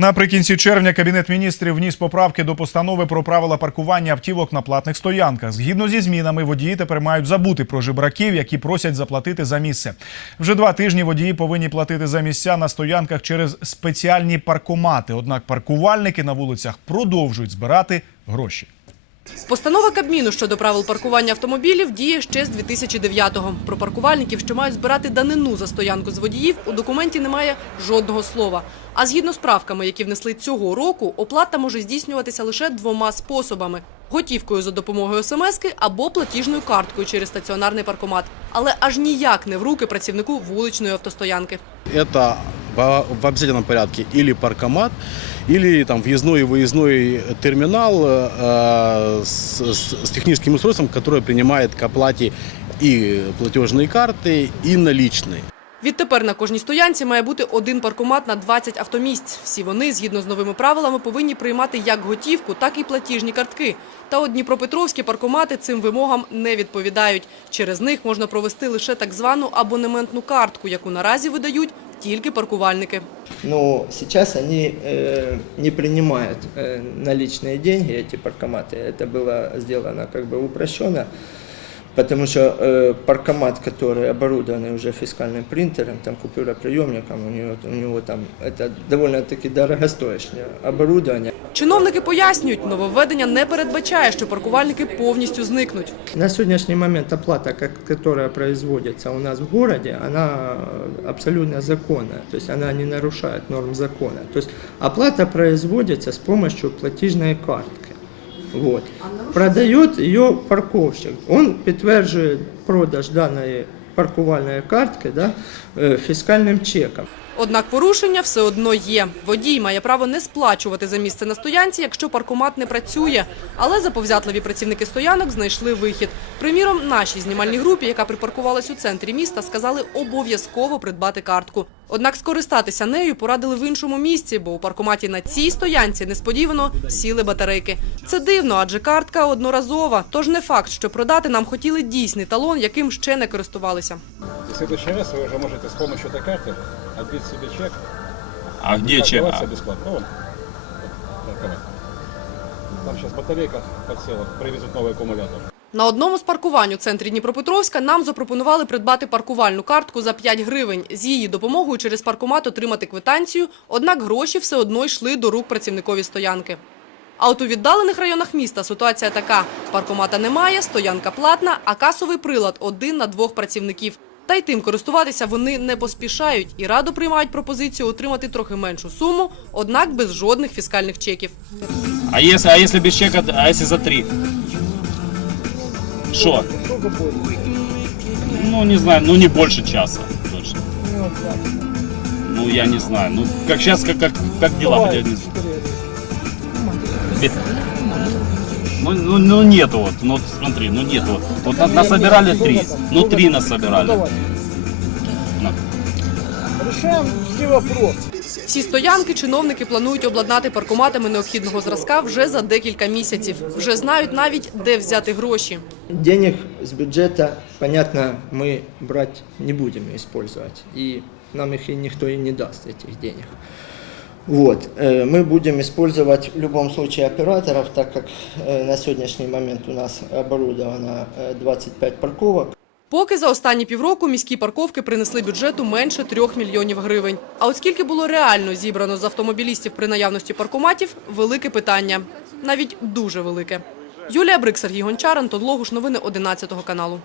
Наприкінці червня кабінет міністрів вніс поправки до постанови про правила паркування автівок на платних стоянках. Згідно зі змінами, водії тепер мають забути про жебраків, які просять заплатити за місце. Вже два тижні водії повинні платити за місця на стоянках через спеціальні паркомати. Однак паркувальники на вулицях продовжують збирати гроші. Постанова Кабміну щодо правил паркування автомобілів діє ще з 2009-го. Про паркувальників, що мають збирати данину за стоянку з водіїв, у документі немає жодного слова. А згідно з правками, які внесли цього року, оплата може здійснюватися лише двома способами: готівкою за допомогою смски або платіжною карткою через стаціонарний паркомат. Але аж ніяк не в руки працівнику вуличної автостоянки. Это в, в обязательном порядке или паркомат, или там въездной и выездной терминал э, с, с- с техническим устройством, которое принимает к оплате и платежные карты, и наличные. Відтепер на кожній стоянці має бути один паркомат на 20 автомісць. Всі вони, згідно з новими правилами, повинні приймати як готівку, так і платіжні картки. Та от дніпропетровські паркомати цим вимогам не відповідають. Через них можна провести лише так звану абонементну картку, яку наразі видають тільки паркувальники. Но сейчас они э, не принимают э, наличные деньги, эти паркоматы. Это было сделано как бы упрощенно, потому что э, паркомат, который оборудованный уже фискальным принтером, там купюроприемником, у него, у него там это довольно-таки дорогостоящее оборудование. Чиновники пояснюють, нововведення не передбачає, що паркувальники повністю зникнуть. На сегодняшний момент оплата, которая производится у нас в городе, она абсолютно законная, то есть она не нарушает норм закона. То есть оплата производится с помощью платежной картки. Вот. Продает ее парковщик. Он подтверждает продаж данной паркувальної картки да, е, фіскальним чеком. Однак порушення все одно є. Водій має право не сплачувати за місце на стоянці, якщо паркомат не працює. Але заповзятливі працівники стоянок знайшли вихід. Приміром, нашій знімальній групі, яка припаркувалась у центрі міста, сказали обов'язково придбати картку. Однак скористатися нею порадили в іншому місці, бо у паркоматі на цій стоянці несподівано сіли батарейки. Це дивно, адже картка одноразова. Тож не факт, що продати нам хотіли дійсний талон, яким ще не користувалися. В следующий раз вы уже можете с помощью этой карты отбить себе чек. А где чек? Парковаться бесплатно. Вон. Там сейчас батарейка подсела, привезут новый аккумулятор. На одному з паркувань у центрі Дніпропетровська нам запропонували придбати паркувальну картку за 5 гривень. З її допомогою через паркомат отримати квитанцію, однак гроші все одно йшли до рук працівникові стоянки. А от у віддалених районах міста ситуація така. Паркомата немає, стоянка платна, а касовий прилад один на двох працівників. Та й тим користуватися вони не поспішають і радо приймають пропозицію отримати трохи меншу суму, однак без жодних фіскальних чеків. А если, а если без чека, а если за три? Что? Ну, не знаю, ну не больше часа точно. Ну, я не знаю. Ну, как сейчас, как, как, как дела пойдет, не знаю. Бе- Ну, ну, ну нету вот, ну вот смотри, ну нету. Вот, вот нас, насобирали три, ну три насобирали. На. Всі стоянки чиновники планують обладнати паркоматами необхідного зразка вже за декілька місяців. Вже знають навіть, де взяти гроші. Денег с бюджета, понятно, мы брать не будем использовать. И нам их и никто и не даст, этих денег. Вот. э, Мы будем использовать в любом случае операторов, так как э, на сегодняшний момент у нас оборудовано э, 25 парковок. Поки за останні півроку міські парковки принесли бюджету менше трьох мільйонів гривень. А от скільки було реально зібрано з автомобілістів при наявності паркоматів – велике питання. Навіть дуже велике. Юлія Брик, Сергій Гончар, Антон Логуш. Новини 11 каналу.